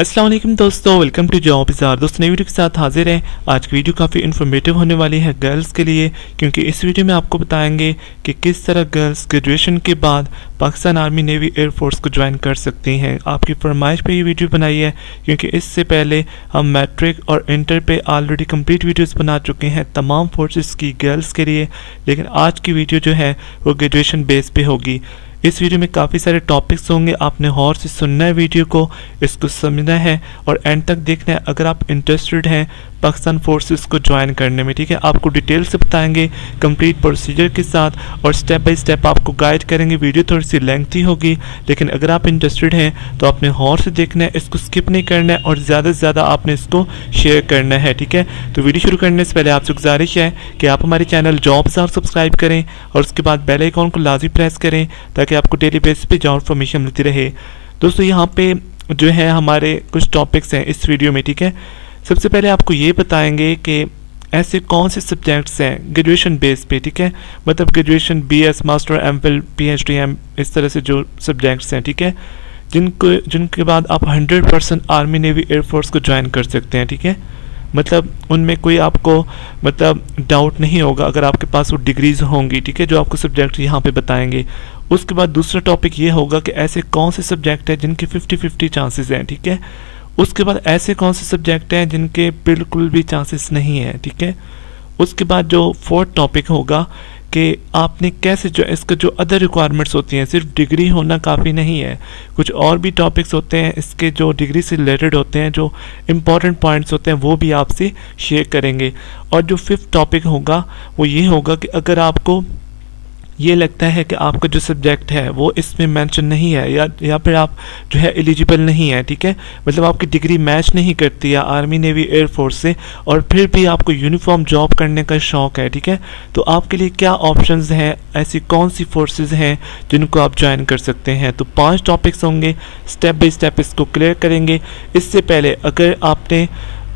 अस्सलाम वालेकुम दोस्तों, वेलकम टू जॉब बाज़ार। दोस्तों, नई वीडियो के साथ हाजिर हैं। आज की वीडियो काफ़ी इन्फॉर्मेटिव होने वाली है गर्ल्स के लिए, क्योंकि इस वीडियो में आपको बताएंगे कि किस तरह गर्ल्स ग्रेजुएशन के बाद पाकिस्तान आर्मी नेवी एयरफोर्स को ज्वाइन कर सकती हैं। आपकी फरमाइश पे ये वीडियो बनाई है, क्योंकि इससे पहले हम मैट्रिक और इंटर पे ऑलरेडी कंप्लीट वीडियोस बना चुके हैं तमाम फोर्सेस की गर्ल्स के लिए, लेकिन आज की वीडियो जो है वो ग्रेजुएशन बेस पे होगी। इस वीडियो में काफ़ी सारे टॉपिक्स होंगे, आपने गौर से सुनना है वीडियो को, इसको समझना है और एंड तक देखना है अगर आप इंटरेस्टेड हैं पाकिस्तान फोर्सेस को ज्वाइन करने में। ठीक है, आपको डिटेल से बताएंगे कंप्लीट प्रोसीजर के साथ और स्टेप बाय स्टेप आपको गाइड करेंगे। वीडियो थोड़ी सी लेंथी होगी, लेकिन अगर आप इंटरेस्टेड हैं तो आपने गौर से देखना है, इसको स्किप नहीं करना है और ज़्यादा से ज़्यादा आपने इसको शेयर करना है। ठीक है, तो वीडियो शुरू करने से पहले आपसे गुजारिश है कि आप हमारे चैनल जॉब बाज़ार सब्सक्राइब करें और उसके बाद बेल आइकॉन को लाजमी प्रेस करें ताकि आपको डेली बेसिस पे जॉब इन्फॉर्मेशन मिलती रहे। दोस्तों, यहाँ पे जो है हमारे कुछ टॉपिक्स हैं इस वीडियो में। ठीक है, सबसे पहले आपको ये बताएंगे कि ऐसे कौन से सब्जेक्ट्स हैं ग्रेजुएशन बेस पे। ठीक है, मतलब graduation BS, master, MPhil, PhD, इस तरह से जो सब्जेक्ट्स हैं, ठीक है, जिनके बाद आप 100% आर्मी नेवी एयरफोर्स को ज्वाइन कर सकते हैं। ठीक है, मतलब उनमें कोई आपको मतलब डाउट नहीं होगा अगर आपके पास वो डिग्रीज होंगी। ठीक है, जो आपको सब्जेक्ट यहाँ पे बताएंगे। उसके बाद दूसरा टॉपिक ये होगा कि ऐसे कौन से सब्जेक्ट हैं जिनके 50-50 चांसेस हैं। ठीक है, उसके बाद ऐसे कौन से सब्जेक्ट हैं जिनके बिल्कुल भी चांसेस नहीं हैं। ठीक है, उसके बाद जो फोर्थ टॉपिक होगा कि आपने कैसे जो इसका जो अदर रिक्वायरमेंट्स होती हैं, सिर्फ डिग्री होना काफ़ी नहीं है, कुछ और भी टॉपिक्स होते हैं इसके जो डिग्री से रिलेटेड होते हैं, जो इम्पॉर्टेंट पॉइंट्स होते हैं वो भी आपसे शेयर करेंगे। और जो फिफ्थ टॉपिक होगा वो ये होगा कि अगर आपको ये लगता है कि आपका जो सब्जेक्ट है वो इसमें मेंशन नहीं है या फिर आप जो है एलिजिबल नहीं है, ठीक है, मतलब आपकी डिग्री मैच नहीं करती है आर्मी नेवी एयरफोर्स से और फिर भी आपको यूनिफॉर्म जॉब करने का शौक़ है, ठीक है, तो आपके लिए क्या ऑप्शंस हैं, ऐसी कौन सी फोर्सेस हैं जिनको आप ज्वाइन कर सकते हैं। तो 5 टॉपिक्स होंगे, स्टेप बाय स्टेप इसको क्लियर करेंगे। इससे पहले अगर आपने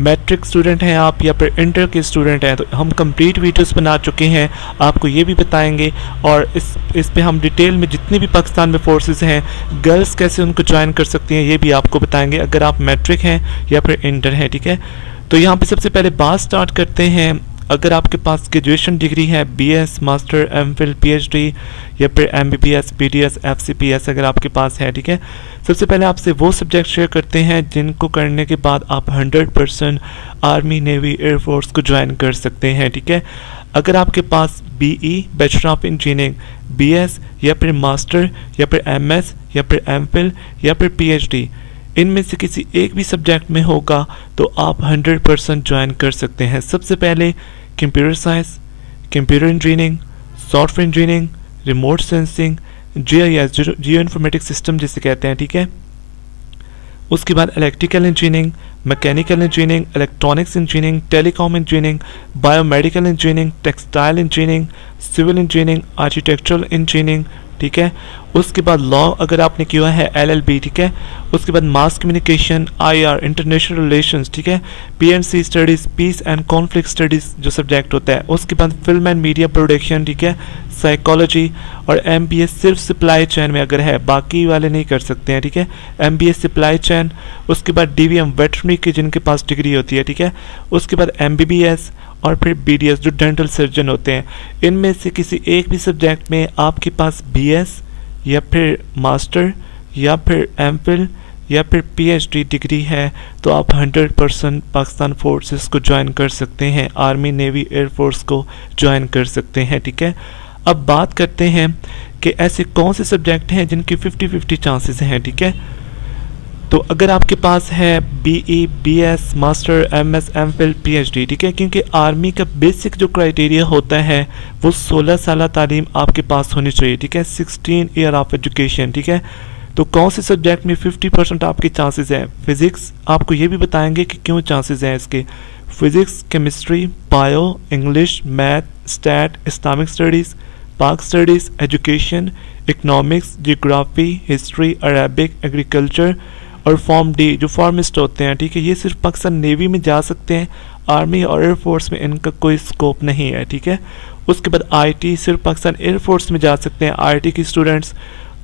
मैट्रिक स्टूडेंट हैं आप या फिर इंटर के स्टूडेंट हैं तो हम कंप्लीट वीडियोस बना चुके हैं, आपको ये भी बताएंगे और इस पे हम डिटेल में जितने भी पाकिस्तान में फोर्सेस हैं गर्ल्स कैसे उनको ज्वाइन कर सकती हैं ये भी आपको बताएंगे अगर आप मैट्रिक हैं या फिर इंटर हैं। ठीक है, तो यहाँ पे सबसे पहले बात स्टार्ट करते हैं। अगर आपके पास ग्रेजुएशन डिग्री है बीएस, मास्टर, एमफिल, पीएचडी या फिर एमबीबीएस, पीडीएस, एफसीपीएस अगर आपके पास है, ठीक है, सबसे पहले आपसे वो सब्जेक्ट शेयर करते हैं जिनको करने के बाद आप 100% आर्मी नेवी एयरफोर्स को ज्वाइन कर सकते हैं। ठीक है, अगर आपके पास BE, bachelor of engineering, BS या फिर मास्टर या फिर एमएस या फिर एमफिल या फिर पीएचडी इनमें से किसी एक भी सब्जेक्ट में होगा तो आप 100% ज्वाइन कर सकते हैं। सबसे पहले computer science, computer engineering, software engineering, remote sensing, GIS, geo informatics system जिसे कहते हैं, ठीक है, उसके बाद electrical engineering, mechanical engineering, electronics engineering, telecom engineering, biomedical engineering, textile engineering, civil engineering, architectural engineering, ठीक है, उसके बाद लॉ अगर आपने किया है एलएलबी, ठीक है, उसके बाद mass communication, IR, international relations, ठीक है, PNC studies, peace and conflict studies जो सब्जेक्ट होता है, उसके बाद फिल्म एंड मीडिया प्रोडक्शन, ठीक है, साइकोलॉजी और एमबीए सिर्फ सप्लाई चेन में अगर है, बाकी वाले नहीं कर सकते हैं। ठीक है, एमबीए सप्लाई चेन, उसके बाद डीवीएम वेटरनरी के जिनके पास डिग्री होती है, ठीक है, उसके बाद एमबीबीएस और फिर बीडीएस जो डेंटल सर्जन होते हैं। इनमें से किसी एक भी सब्जेक्ट में आपके पास बीएस या फिर मास्टर या फिर एमफिल या फिर पीएचडी डिग्री है तो आप 100% पाकिस्तान फोर्सेस को ज्वाइन कर सकते हैं, आर्मी नेवी एयरफोर्स को ज्वाइन कर सकते हैं। ठीक है, अब बात करते हैं कि ऐसे कौन से सब्जेक्ट हैं जिनके 50-50 चांसेस हैं। ठीक है, तो अगर आपके पास है BE, BS, master, MS, MPhil, PhD, ठीक है, क्योंकि आर्मी का बेसिक जो क्राइटेरिया होता है वो 16 साल तालीम आपके पास होनी चाहिए। ठीक है, 16 ईयर ऑफ एजुकेशन। ठीक है, तो कौन से सब्जेक्ट में 50% आपके चांसेस हैं। फिज़िक्स, आपको ये भी बताएंगे कि क्यों चांसेस हैं इसके। Physics, chemistry, bio, English, math, stat, Islamic studies, Pak studies, education, economics, geography, history, Arabic, agriculture और फॉर्म डी जो फार्मिस्ट होते हैं। ठीक है, ये सिर्फ पाकिस्तान नेवी में जा सकते हैं, आर्मी और एयरफोर्स में इनका कोई स्कोप नहीं है। ठीक है, उसके बाद आईटी सिर्फ पाकिस्तान एयरफोर्स में जा सकते हैं आईटी की स्टूडेंट्स,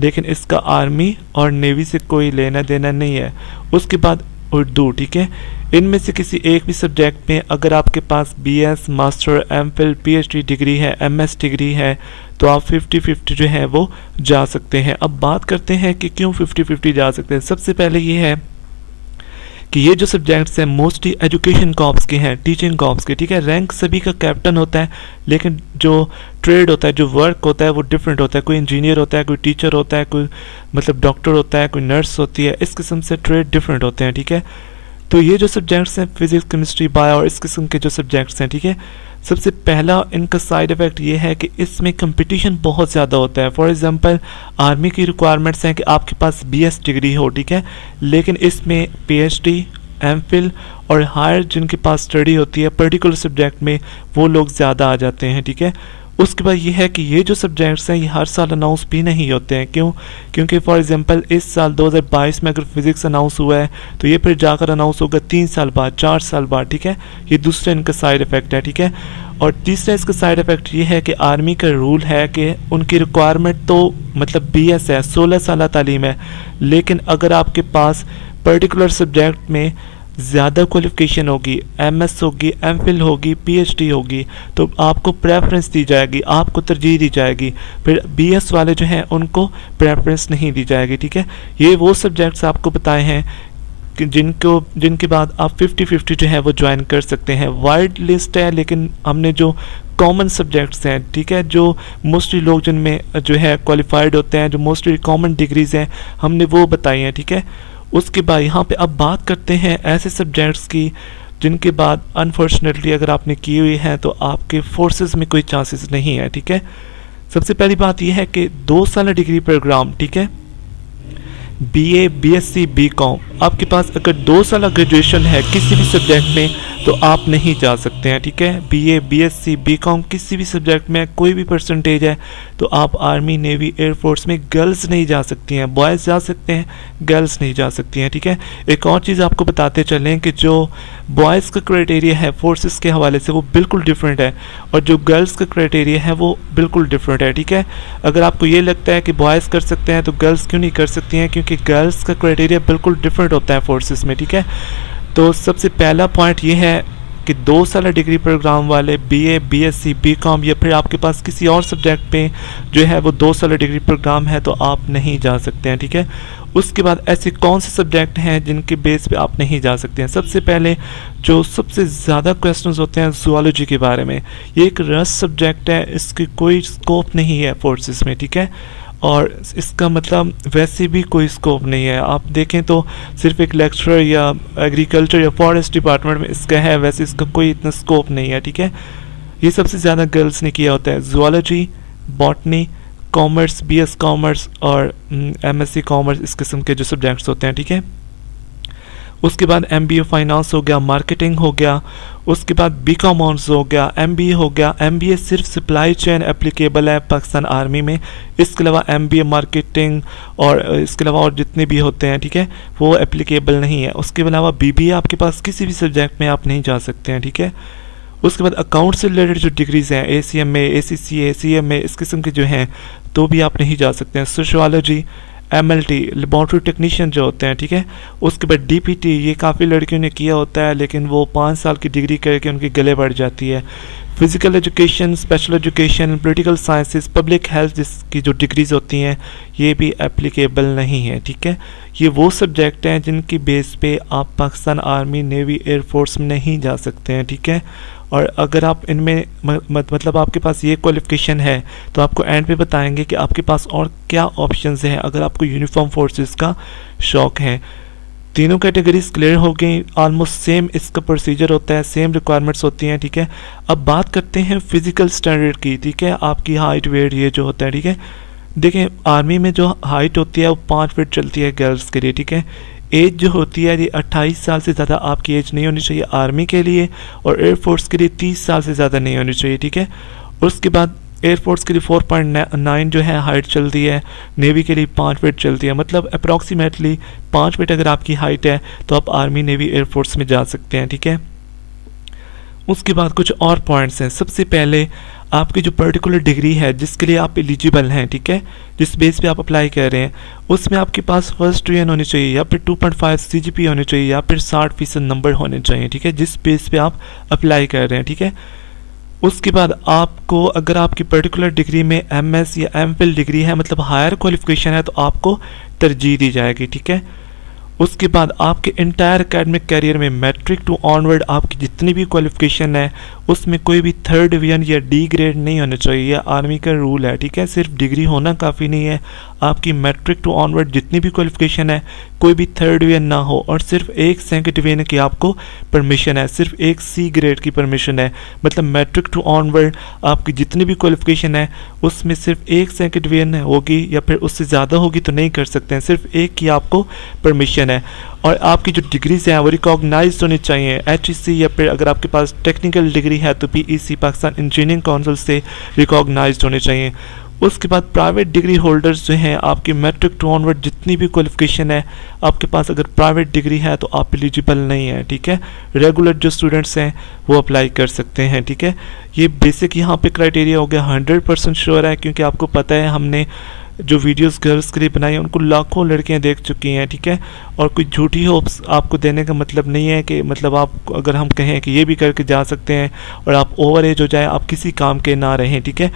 लेकिन इसका आर्मी और नेवी से कोई लेना देना नहीं है। उसके बाद उर्दू, ठीक है। इनमें से किसी एक भी सब्जेक्ट में अगर आपके पास BS, master, MPhil, PhD degree है, MS डिग्री है, तो आप 50-50 जो है वो जा सकते हैं। अब बात करते हैं कि क्यों 50-50 जा सकते हैं। सबसे पहले ये है कि ये जो सब्जेक्ट्स हैं मोस्टली एजुकेशन कॉर्प्स के हैं, टीचिंग कॉर्प्स के, ठीक है। रैंक सभी का कैप्टन होता है, लेकिन जो ट्रेड होता है, जो वर्क होता है वो डिफरेंट होता है। कोई इंजीनियर होता है, कोई टीचर होता है, कोई मतलब डॉक्टर होता है, कोई नर्स होती है। इस किस्म से ट्रेड डिफरेंट होते हैं, ठीक है। तो ये जो सब्जेक्ट्स हैं फिजिक्स, केमिस्ट्री, बायो और इस किस्म के जो सब्जेक्ट्स हैं, ठीक है, सबसे पहला इनका साइड इफ़ेक्ट ये है कि इसमें कंपटीशन बहुत ज़्यादा होता है। फॉर एग्जांपल आर्मी की रिक्वायरमेंट्स हैं कि आपके पास BS डिग्री हो, ठीक है, लेकिन इसमें PhD, MPhil और हायर जिनके पास स्टडी होती है पर्टिकुलर सब्जेक्ट में, वो लोग ज़्यादा आ जाते हैं, ठीक है। उसके बाद ये है कि ये जो सब्जेक्ट्स हैं ये हर साल अनाउंस भी नहीं होते हैं। क्यों? क्योंकि फॉर एग्जांपल इस साल 2022 में अगर फिज़िक्स अनाउंस हुआ है तो ये फिर जाकर अनाउंस होगा 3 साल बाद, 4 साल बाद, ठीक है। ये दूसरा इनका साइड इफ़ेक्ट है, ठीक है। और तीसरा इसका साइड इफ़ेक्ट ये है कि आर्मी का रूल है कि उनकी रिक्वायरमेंट तो मतलब BS है, 16 साल तालीम है, लेकिन अगर आपके पास पर्टिकुलर सब्जेक्ट में ज़्यादा क्वालिफिकेशन होगी, MS होगी, MPhil होगी, PhD होगी, तो आपको प्रेफरेंस दी जाएगी, आपको तरजीह दी जाएगी। फिर BS वाले जो हैं उनको प्रेफरेंस नहीं दी जाएगी, ठीक है। ये वो सब्जेक्ट्स आपको बताए हैं कि जिनके बाद आप 50-50 जो है वो ज्वाइन कर सकते हैं। वाइड लिस्ट है, लेकिन हमने जो कॉमन सब्जेक्ट्स हैं, ठीक है, जो मोस्टली लोग जिनमें जो है क्वालिफाइड होते हैं, जो मोस्टली कॉमन डिग्रीज़ हैं, हमने वो बताई हैं, ठीक है। उसके बाद यहाँ पे अब बात करते हैं ऐसे सब्जेक्ट्स की जिनके बाद अनफॉर्चुनेटली अगर आपने की हुई है तो आपके फोर्सेस में कोई चांसेस नहीं है, ठीक है। सबसे पहली बात यह है कि 2 साल डिग्री प्रोग्राम, ठीक है, BA, BSc, BCom, आपके पास अगर 2 साल ग्रेजुएशन है किसी भी सब्जेक्ट में तो आप नहीं जा सकते हैं, ठीक है। BA, BSc, BCom किसी भी सब्जेक्ट में कोई भी परसेंटेज है तो आप आर्मी, नेवी, एयरफोर्स में गर्ल्स नहीं जा सकती हैं। बॉयज़ जा सकते हैं, गर्ल्स नहीं जा सकती हैं, ठीक है। एक और चीज़ आपको बताते चलें कि जो बॉयज़ का क्राइटेरिया है फोर्सेस के हवाले से वो बिल्कुल डिफरेंट है, और जो गर्ल्स का क्राइटेरिया है वो बिल्कुल डिफरेंट है, ठीक है। अगर आपको ये लगता है कि बॉयज़ कर सकते हैं तो गर्ल्स क्यों नहीं कर सकती हैं? क्योंकि गर्ल्स का क्राइटेरिया बिल्कुल डिफरेंट होता है फोर्सेस में, ठीक है। तो सबसे पहला पॉइंट ये है कि 2 साल डिग्री प्रोग्राम वाले BA, BSc, BCom या फिर आपके पास किसी और सब्जेक्ट पे जो है वो 2 साल डिग्री प्रोग्राम है तो आप नहीं जा सकते हैं, ठीक है। उसके बाद ऐसे कौन से सब्जेक्ट हैं जिनके बेस पे आप नहीं जा सकते हैं? सबसे पहले जो सबसे ज़्यादा क्वेश्चंस होते हैं ज़ूलॉजी के बारे में, ये एक रस सब्जेक्ट है, इसकी कोई स्कोप नहीं है फोर्सेस में, ठीक है। और इसका मतलब वैसे भी कोई स्कोप नहीं है। आप देखें तो सिर्फ एक लेक्चरर या एग्रीकल्चर या फॉरेस्ट डिपार्टमेंट में इसका है, वैसे इसका कोई इतना स्कोप नहीं है, ठीक है। ये सबसे ज़्यादा गर्ल्स ने किया होता है, zoology, botany, commerce, BS commerce और MSc कॉमर्स, इस किस्म के जो सब्जेक्ट्स होते हैं, ठीक है। उसके बाद MBA फाइनेंस हो गया, मार्केटिंग हो गया, उसके बाद BCom ऑनर्स हो गया, MBA हो गया। MBA सिर्फ सप्लाई चेन एप्लीकेबल है पाकिस्तान आर्मी में, इसके अलावा MBA मार्केटिंग और इसके अलावा और जितने भी होते हैं, ठीक है, वो एप्लीकेबल नहीं है। उसके अलावा BBA आपके पास किसी भी सब्जेक्ट में आप नहीं जा सकते हैं, ठीक है। उसके बाद अकाउंट से रिलेटेड जो डिग्रीज़ हैं, ACMA, ACCA, CMA, इस किस्म के जो हैं तो भी आप नहीं जा सकते हैं। सोशियोलॉजी, MLT, लेबॉर्ट्री टेक्नीशियन जो होते हैं, ठीक है। उसके बाद DPT, ये काफ़ी लड़कियों ने किया होता है लेकिन वो 5 साल की डिग्री करके उनकी गले बढ़ जाती है। Physical education, special education, political sciences, public health, जिसकी जो डिग्रीज़ होती हैं ये भी एप्लीकेबल नहीं है, ठीक है। ये वो सब्जेक्ट हैं जिनकी बेस पे आप पाकिस्तान आर्मी, नेवी, एयरफोर्स में नहीं जा सकते हैं, ठीक है। और अगर आप इनमें मतलब आपके पास ये क्वालिफ़िकेशन है तो आपको एंड पे बताएंगे कि आपके पास और क्या ऑप्शंस हैं अगर आपको यूनिफॉर्म फोर्सेस का शौक़ है। तीनों कैटेगरीज क्लियर हो गई, ऑलमोस्ट सेम इसका प्रोसीजर होता है, सेम रिक्वायरमेंट्स होती हैं, ठीक है। अब बात करते हैं फिज़िकल स्टैंडर्ड की, ठीक है, आपकी हाइट, वेट, ये जो होता है, ठीक है। देखें आर्मी में जो हाइट होती है वो 5 फीट चलती है गर्ल्स के लिए, ठीक है। एज जो होती है ये 28 साल से ज़्यादा आपकी एज नहीं होनी चाहिए आर्मी के लिए, और एयरफोर्स के लिए 30 साल से ज़्यादा नहीं होनी चाहिए, ठीक है। उसके बाद एयरफोर्स के लिए 4.9 जो है हाइट चलती है, नेवी के लिए 5 फीट चलती है, मतलब अप्रॉक्सीमेटली 5 फीट अगर आपकी हाइट है तो आप आर्मी, नेवी, एयरफोर्स में जा सकते हैं, ठीक है। उसके बाद कुछ और पॉइंट्स हैं। सबसे पहले आपकी जो पर्टिकुलर डिग्री है जिसके लिए आप एलिजिबल हैं, ठीक है, जिस बेस पे आप अप्लाई कर रहे हैं, उसमें आपके पास फर्स्ट डिवीजन होनी चाहिए या फिर 2.5 CGPA होनी चाहिए या फिर 60% नंबर होने चाहिए, ठीक है, जिस बेस पे आप अप्लाई कर रहे हैं, ठीक है। उसके बाद आपको अगर आपकी पर्टिकुलर डिग्री में MS या MPhil डिग्री है, मतलब हायर क्वालिफिकेशन है, तो आपको तरजीह दी जाएगी, ठीक है। उसके बाद आपके इंटायर एकेडमिक कैरियर में मैट्रिक टू ऑनवर्ड आपकी जितनी भी क्वालिफिकेशन है उसमें कोई भी थर्ड डिवीजन या D ग्रेड नहीं होना चाहिए, यह आर्मी का रूल है, ठीक है। सिर्फ डिग्री होना काफ़ी नहीं है, आपकी मैट्रिक टू ऑनवर्ड जितनी भी क्वालिफिकेशन है कोई भी थर्ड डिवीजन ना हो, और सिर्फ एक सेकंड डिवीजन की आपको परमिशन है, सिर्फ एक C ग्रेड की परमिशन है। मतलब मैट्रिक टू ऑनवर्ड आपकी जितनी भी क्वालिफिकेशन है उसमें सिर्फ एक सेकंड डिवीजन होगी या फिर उससे ज़्यादा होगी तो नहीं कर सकते हैं, सिर्फ एक की आपको परमिशन है। और आपकी जो डिग्रीज हैं वो रिकॉग्नाइज होनी चाहिए HEC, या फिर अगर आपके पास टेक्निकल डिग्री है तो PEC पाकिस्तान इंजीनियरिंग काउंसिल से रिकॉग्नाइज होने चाहिए। उसके बाद प्राइवेट डिग्री होल्डर्स जो हैं, आपकी मैट्रिक टू ऑनवर्ड जितनी भी क्वालिफिकेशन है आपके पास अगर प्राइवेट डिग्री है तो आप एलिजिबल नहीं है, ठीक है। रेगुलर जो स्टूडेंट्स हैं वो अप्लाई कर सकते हैं, ठीक है। ये बेसिक यहाँ पे क्राइटेरिया हो गया, 100% श्योर है, क्योंकि आपको पता है हमने जो वीडियोस गर्ल्स के लिए बनाई है उनको लाखों लड़कियां देख चुकी हैं, ठीक है। और कोई झूठी होप्स आपको देने का मतलब नहीं है कि मतलब आप अगर हम कहें कि ये भी करके जा सकते हैं और आप ओवर एज हो जाए, आप किसी काम के ना रहें, ठीक है।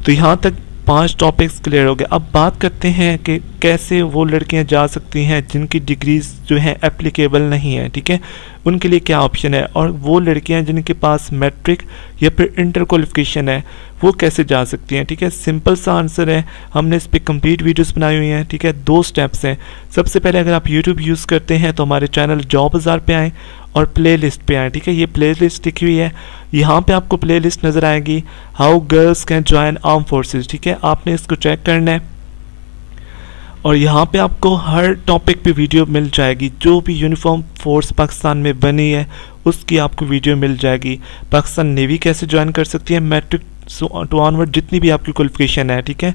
तो यहाँ तक 5 टॉपिक्स क्लियर हो गए। अब बात करते हैं कि कैसे वो लड़कियां जा सकती हैं जिनकी डिग्रीज जो हैं एप्लीकेबल नहीं है, ठीक है, उनके लिए क्या ऑप्शन है, और वो लड़कियां जिनके पास मैट्रिक या फिर इंटर क्वालिफिकेशन है वो कैसे जा सकती हैं, ठीक है। सिंपल सा आंसर है, हमने इस पर कंप्लीट वीडियोस बनाई हुई हैं, ठीक है। 2 स्टेप्स हैं। सबसे पहले अगर आप यूट्यूब यूज़ करते हैं तो हमारे चैनल जॉब बाज़ार पे आएँ और प्ले लिस्ट पर आएँ, ठीक है। ये प्ले लिस्ट लिखी हुई है, यहाँ पे आपको प्ले लिस्ट नज़र आएगी, how girls can join arm forces, ठीक है। आपने इसको चेक करना है और यहाँ पे आपको हर टॉपिक पे वीडियो मिल जाएगी, जो भी यूनिफॉर्म फोर्स पाकिस्तान में बनी है उसकी आपको वीडियो मिल जाएगी। पाकिस्तान नेवी कैसे ज्वाइन कर सकती है, मैट्रिक टू ऑनवर्ड जितनी भी आपकी क्वालिफिकेशन है, ठीक है।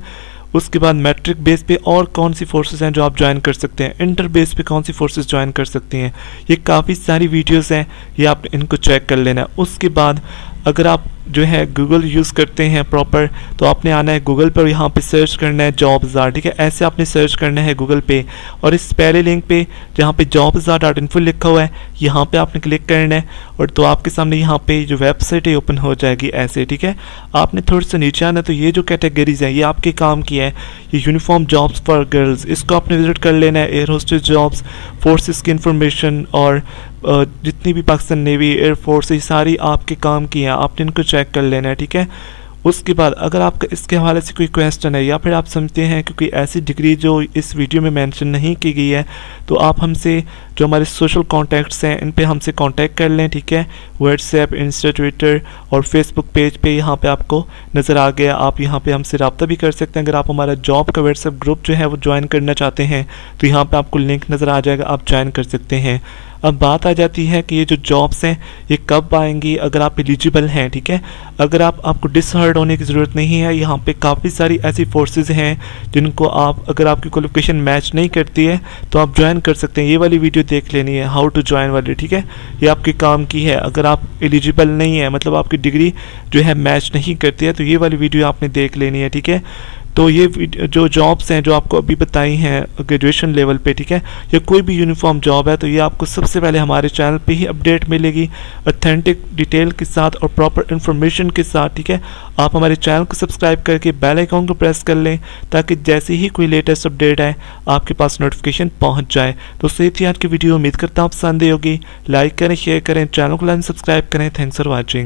उसके बाद मैट्रिक बेस पे और कौन सी फोर्सेस हैं जो आप ज्वाइन कर सकते हैं, इंटर बेस पे कौन सी फोर्सेस ज्वाइन कर सकती हैं, ये काफ़ी सारी वीडियोस हैं, ये आप इनको चेक कर लेना। उसके बाद अगर आप जो है गूगल यूज़ करते हैं प्रॉपर, तो आपने आना है गूगल पर, यहाँ पे सर्च करना है जॉब बाज़ार, ठीक है। ऐसे आपने सर्च करना है गूगल पे और इस पहले लिंक पे जहाँ पे jobbazaar.info लिखा हुआ है यहाँ पे आपने क्लिक करना है और तो आपके सामने यहाँ पे जो वेबसाइट है ओपन हो जाएगी ऐसे, ठीक है। आपने थोड़ा सा नीचे आना, तो ये जो कैटेगरीज है ये आपके काम की है, ये यूनिफॉर्म जॉब्स फॉर गर्ल्स, इसको आपने विजिट कर लेना है। एयर होस्टेस जॉब्स, फोर्सेस की इंफॉर्मेशन और जितनी भी पाकिस्तान नेवी एयरफोर्स ये सारी आपके काम की हैं, आपने इनको चेक कर लेना है, ठीक है। उसके बाद अगर आपका इसके हवाले से कोई क्वेश्चन है या फिर आप समझते हैं क्योंकि ऐसी डिग्री जो इस वीडियो में मेंशन नहीं की गई है, तो आप हमसे जो हमारे सोशल कॉन्टैक्ट्स हैं इन पे हमसे कांटेक्ट कर लें, ठीक है। व्हाट्सएप, इंस्टा, ट्विटर और फेसबुक पेज पे यहाँ पे आपको नज़र आ गया, आप यहाँ पे हमसे रब्ता भी कर सकते हैं। अगर आप हमारा जॉब का व्हाट्सएप ग्रुप जो है वो ज्वाइन करना चाहते हैं तो यहाँ पे आपको लिंक नज़र आ जाएगा, आप ज्वाइन कर सकते हैं। अब बात आ जाती है कि ये जो जॉब्स हैं ये कब आएंगी, अगर आप एलिजिबल हैं, ठीक है। अगर आपको डिसहर्ट होने की ज़रूरत नहीं है, यहाँ पे काफ़ी सारी ऐसी फोर्सेस हैं जिनको आप अगर आपकी क्वालिफिकेशन मैच नहीं करती है तो आप ज्वाइन कर सकते हैं। ये वाली वीडियो देख लेनी है, हाउ टू ज्वाइन वाली, ठीक है, ये आपके काम की है। अगर आप एलिजिबल नहीं है, मतलब आपकी डिग्री जो है मैच नहीं करती है, तो ये वाली वीडियो आपने देख लेनी है, ठीक है। तो ये जो जॉब्स हैं जो आपको अभी बताई हैं ग्रेजुएशन लेवल पे, ठीक है, या कोई भी यूनिफॉर्म जॉब है, तो ये आपको सबसे पहले हमारे चैनल पे ही अपडेट मिलेगी ऑथेंटिक डिटेल के साथ और प्रॉपर इन्फॉर्मेशन के साथ, ठीक है। आप हमारे चैनल को सब्सक्राइब करके बेल आइकॉन को प्रेस कर लें ताकि जैसे ही कोई लेटेस्ट अपडेट आए आपके पास नोटिफिकेशन पहुँच जाए। तो ये थी आज की वीडियो, उम्मीद करता हूँ पसंद आई होगी। लाइक करें, शेयर करें, चैनल को लाइन सब्सक्राइब करें। Thanks for watching.